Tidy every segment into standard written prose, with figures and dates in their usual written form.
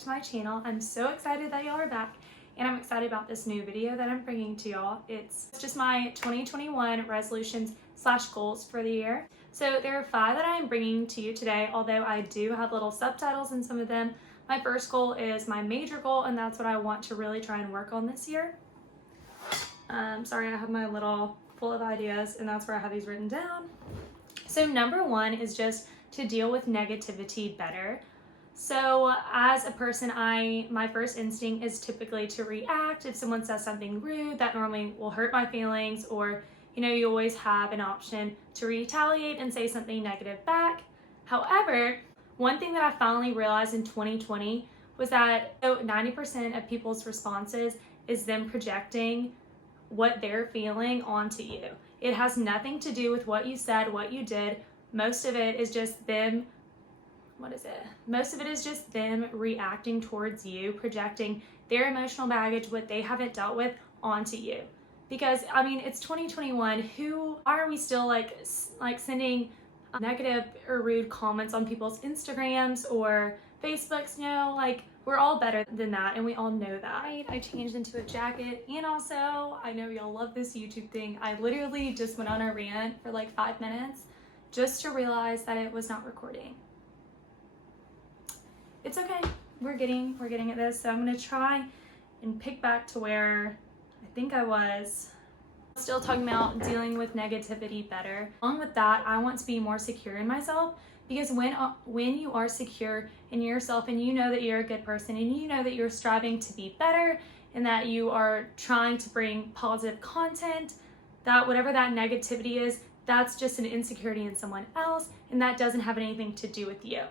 to my channel. I'm so excited that y'all are back, and I'm excited about this new video that I'm bringing to y'all. It's just my 2021 resolutions / goals for the year. So there are 5 that I'm bringing to you today, although I do have little subtitles in some of them. My first goal is my major goal, and that's what I want to really try and work on this year. Sorry, I have my little full of ideas, and that's where I have these written down. So number 1 is just to deal with negativity better. So as a person, my first instinct is typically to react. If someone says something rude, that normally will hurt my feelings, or you always have an option to retaliate and say something negative back. However, one thing that I finally realized in 2020 was that 90% of people's responses is them projecting what they're feeling onto you. It has nothing to do with what you said, what you did. Most of it is just them, Most of it is just them reacting towards you, projecting their emotional baggage, what they haven't dealt with, onto you. Because, it's 2021. Why are we still like sending negative or rude comments on people's Instagrams or Facebooks? We're all better than that, and we all know that. I changed into a jacket, and also, I know y'all love this YouTube thing. I literally just went on a rant for like 5 minutes just to realize that it was not recording. It's okay. We're getting at this. So I'm gonna try and pick back to where I think I was. Still talking about dealing with negativity better. Along with that, I want to be more secure in myself, because when you are secure in yourself and you know that you're a good person and you know that you're striving to be better and that you are trying to bring positive content, that whatever that negativity is, that's just an insecurity in someone else, and that doesn't have anything to do with you.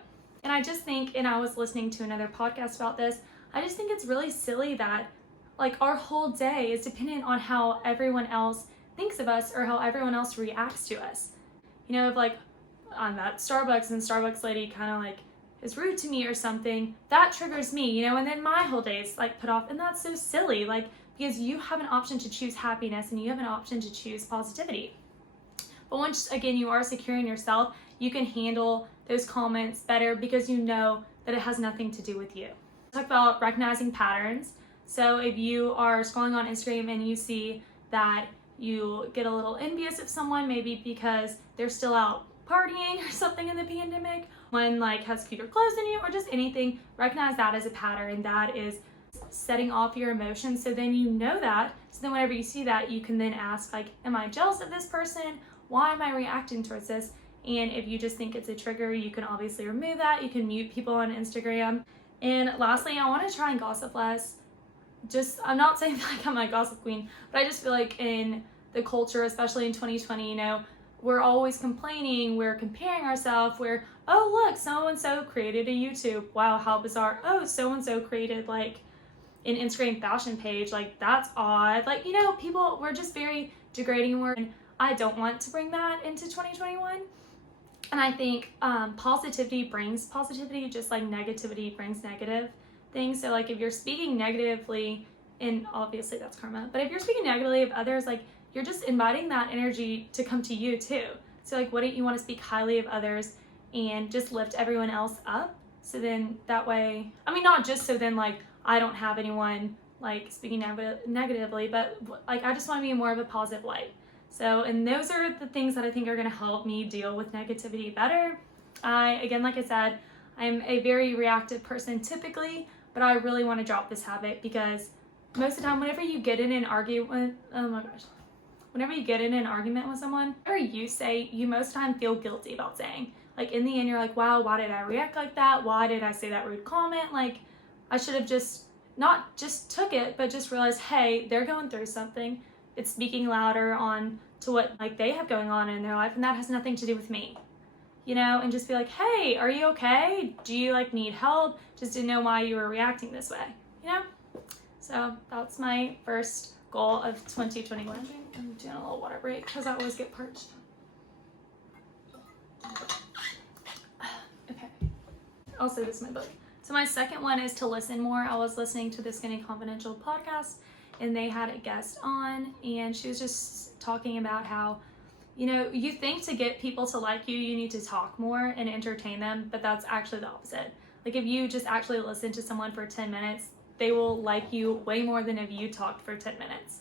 And I just think, and I was listening to another podcast about this, I just think it's really silly that our whole day is dependent on how everyone else thinks of us or how everyone else reacts to us. If I'm at Starbucks and the Starbucks lady kind of is rude to me or something, that triggers me, and then my whole day is put off, and that's so silly, because you have an option to choose happiness and you have an option to choose positivity. But once again you are secure in yourself, you can handle those comments better because you know that it has nothing to do with you. Talk about recognizing patterns. So if you are scrolling on Instagram and you see that you get a little envious of someone, maybe because they're still out partying or something in the pandemic, one has cuter clothes than you, or just anything, recognize that as a pattern that is setting off your emotions. So then you know that. So then whenever you see that, you can then ask am I jealous of this person? Why am I reacting towards this? And if you just think it's a trigger, you can obviously remove that. You can mute people on Instagram. And lastly, I want to try and gossip less. I'm not saying I'm a gossip queen, but I just feel in the culture, especially in 2020, we're always complaining, we're comparing ourselves, oh look, so-and-so created a YouTube. Wow, how bizarre. Oh, so-and-so created an Instagram fashion page. That's odd. People, we're just very degrading, and I don't want to bring that into 2021. And I think positivity brings positivity, just like negativity brings negative things. So if you're speaking negatively, and obviously that's karma, but if you're speaking negatively of others, you're just inviting that energy to come to you too. So wouldn't you want to speak highly of others and just lift everyone else up? So then that way, not just so then I don't have anyone speaking negatively, but I just want to be more of a positive light. So, and those are the things that I think are going to help me deal with negativity better. Again, like I said, I'm a very reactive person typically, but I really want to drop this habit, because most of the time, whenever you get in an argument, whenever you get in an argument with someone, whatever you say, you most of the time feel guilty about saying. In the end, you're wow, why did I react like that? Why did I say that rude comment? I should have just not just took it, but just realized, hey, they're going through something. It's speaking louder on to what they have going on in their life, and that has nothing to do with me. And just be hey, are you okay? Do you need help? Just to know why you were reacting this way, So that's my first goal of 2021. I'm doing a little water break because I always get parched. Okay. Also, this is my book. So my second one is to listen more. I was listening to the Skinny Confidential podcast, and they had a guest on, and she was just talking about how you think to get people to like you, you need to talk more and entertain them, but that's actually the opposite. Like if you just actually listen to someone for 10 minutes, they will like you way more than if you talked for 10 minutes.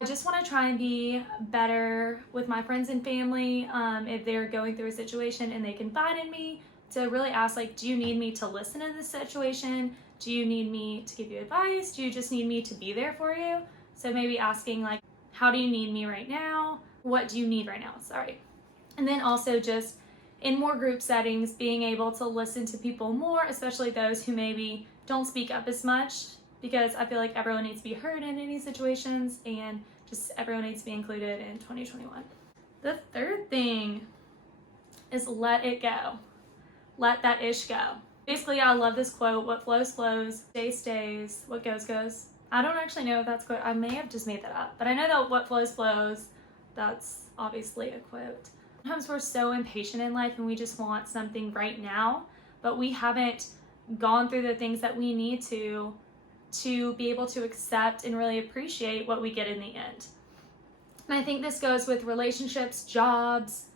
I just want to try and be better with my friends and family if they're going through a situation and they confide in me, to really ask, like, do you need me to listen to this situation? Do you need me to give you advice? Do you just need me to be there for you? So maybe asking, like, how do you need me right now? What do you need right now? Sorry. And then also just in more group settings, being able to listen to people more, especially those who maybe don't speak up as much, because I feel like everyone needs to be heard in any situations, and just everyone needs to be included in 2021. The third thing is let it go. Let that ish go. Basically, I love this quote: what flows, flows, stays, stays, what goes, goes. I don't actually know if that's a quote. I may have just made that up, but I know that what flows, flows, that's obviously a quote. Sometimes we're so impatient in life and we just want something right now, but we haven't gone through the things that we need to be able to accept and really appreciate what we get in the end. And I think this goes with relationships, jobs,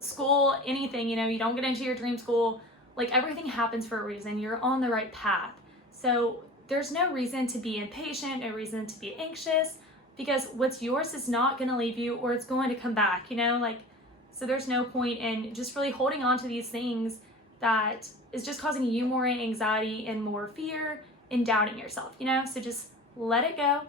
school, anything. You don't get into your dream school. Like, everything happens for a reason. You're on the right path. So there's no reason to be impatient, no reason to be anxious, because what's yours is not going to leave you, or it's going to come back, so there's no point in just really holding on to these things that is just causing you more anxiety and more fear and doubting yourself, so just let it go.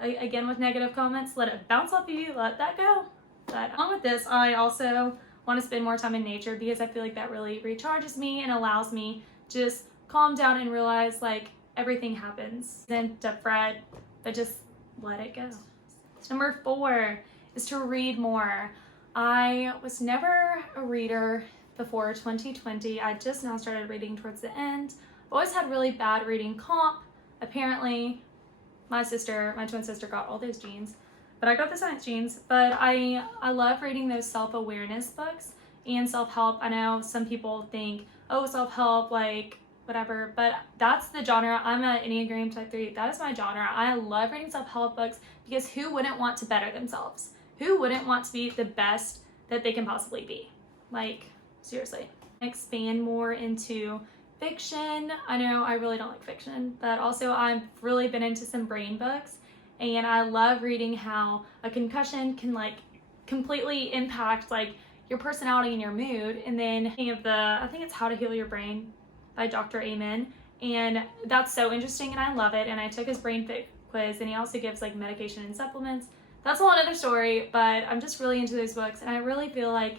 Again, with negative comments, let it bounce off of you, let that go. But along with this, I also want to spend more time in nature, because I feel like that really recharges me and allows me to just calm down and realize, like, everything happens. Then to fret, but just let it go. Number 4 is to read more. I was never a reader before 2020. I just now started reading towards the end. I've always had really bad reading comp. Apparently, my twin sister got all those genes, but I got the science genes. But I love reading those self-awareness books and self-help. I know some people think, oh, self-help, like, whatever, but that's the genre. I'm an Enneagram type 3. That is my genre. I love reading self-help books, because who wouldn't want to better themselves? Who wouldn't want to be the best that they can possibly be? Like, seriously. Expand more into fiction. I know I really don't like fiction, but also I've really been into some brain books, and I love reading how a concussion can, like, completely impact, like, your personality and your mood. And then I think it's How to Heal Your Brain by Dr. Amen, and that's so interesting, and I love it. And I took his brain fit quiz, and he also gives, like, medication and supplements. That's a whole other story, but I'm just really into those books, and I really feel like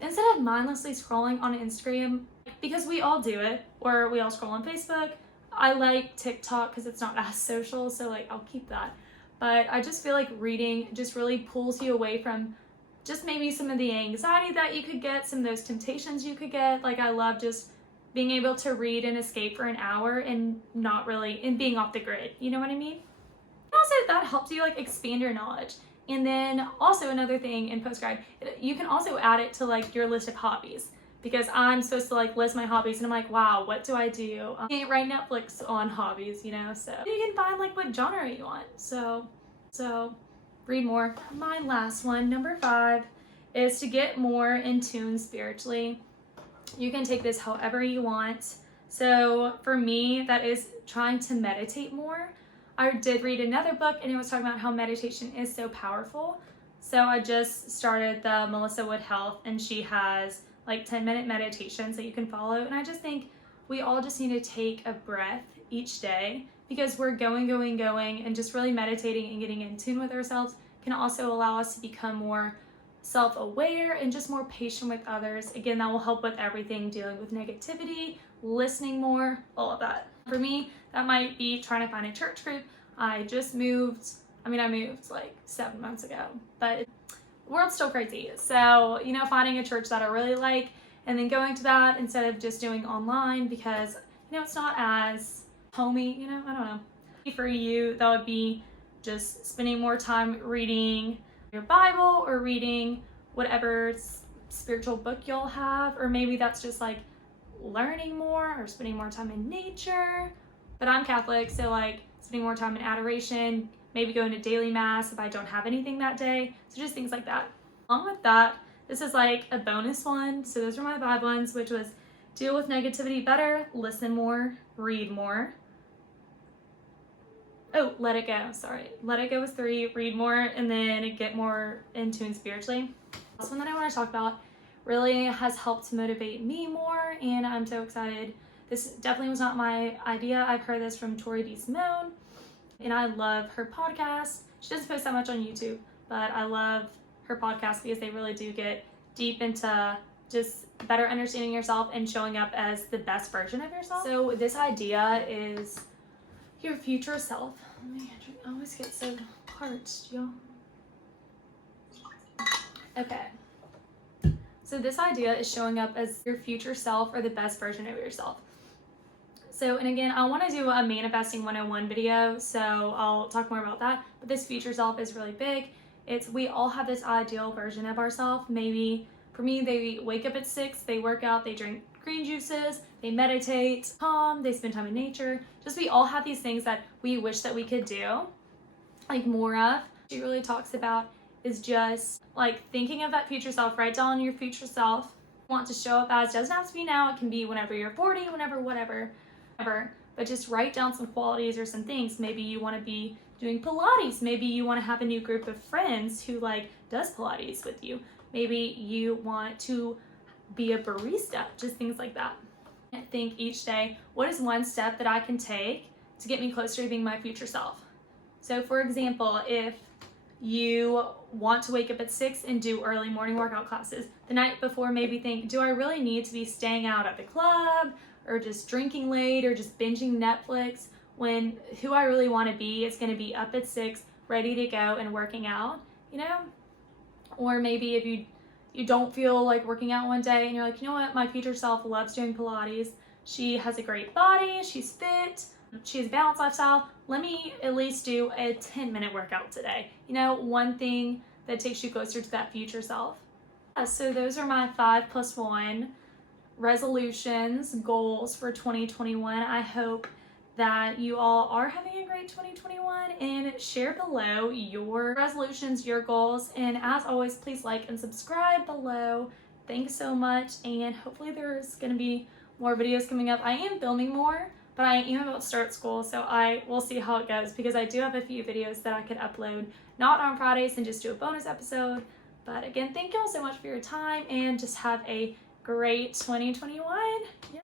instead of mindlessly scrolling on Instagram, because we all do it, or we all scroll on Facebook. I like TikTok because it's not as social, so, like, I'll keep that. But I just feel like reading just really pulls you away from just maybe some of the anxiety that you could get, some of those temptations you could get. Like, I love just being able to read and escape for an hour and being off the grid. You know what I mean? Also, that helps you, like, expand your knowledge. And then also another thing in postgrad, you can also add it to, like, your list of hobbies, because I'm supposed to, like, list my hobbies, and I'm like, wow, what do I do? I can't write Netflix on hobbies, so you can find, like, what genre you want. So read more. My last one, number 5, is to get more in tune spiritually. You can take this however you want. So for me, that is trying to meditate more. I did read another book, and it was talking about how meditation is so powerful. So I just started the Melissa Wood Health, and she has, like, 10-minute meditations that you can follow. And I just think we all just need to take a breath each day, because we're going, and just really meditating and getting in tune with ourselves can also allow us to become more self-aware and just more patient with others. Again, that will help with everything, dealing with negativity, listening more, all of that. For me, that might be trying to find a church group. I moved like 7 months ago, but the world's still crazy. So, finding a church that I really like, and then going to that instead of just doing online, because, it's not as homey, I don't know. For you, that would be just spending more time reading your Bible, or reading whatever spiritual book you'll have, or maybe that's just, like, learning more or spending more time in nature. But I'm Catholic, so, like, spending more time in adoration, maybe going to daily mass if I don't have anything that day. So just things like that. Along with that, this is, like, a bonus one. So those are my 5 ones, which was deal with negativity better, listen more, read more. Oh, let it go, sorry. Let it go was 3, read more, and then get more in tune spiritually. This one that I want to talk about really has helped to motivate me more, and I'm so excited. This definitely was not my idea. I've heard this from Tori D. Simone, and I love her podcast. She doesn't post that much on YouTube, but I love her podcast because they really do get deep into just better understanding yourself and showing up as the best version of yourself. So this idea is your future self. Oh man, I always get so parched, y'all. Okay. So this idea is showing up as your future self or the best version of yourself. So, and again, I want to do a manifesting 101 video, so I'll talk more about that. But this future self is really big. We all have this ideal version of ourselves. Maybe for me, they wake up at 6, they work out, they drink green juices, they meditate, calm, they spend time in nature. Just we all have these things that we wish that we could do, like more of. She really talks about is just like thinking of that future self. Write down your future self you want to show up as. Doesn't have to be now. It can be whenever you're 40, whenever, whatever. But just write down some qualities or some things. Maybe you want to be doing Pilates. Maybe you want to have a new group of friends who like does Pilates with you. Maybe you want to be a barista, just things like that. I think each day, what is one step that I can take to get me closer to being my future self? So for example, if you want to wake up at 6 and do early morning workout classes, the night before maybe think, do I really need to be staying out at the club or just drinking late or just binging Netflix when who I really want to be is going to be up at 6, ready to go and working out, you know? Or maybe if you don't feel like working out one day and you're like, you know what, my future self loves doing Pilates. She has a great body, she's fit, she has a balanced lifestyle. Let me at least do a 10-minute workout today. You know, one thing that takes you closer to that future self. So those are my 5+1 resolutions, goals for 2021. I hope that you all are having a great 2021 and share below your resolutions, your goals. And as always, please like and subscribe below. Thanks so much. And hopefully there's going to be more videos coming up. I am filming more, but I am about to start school, so I will see how it goes because I do have a few videos that I could upload, not on Fridays and just do a bonus episode. But again, thank you all so much for your time and just have a great 2021. Yeah.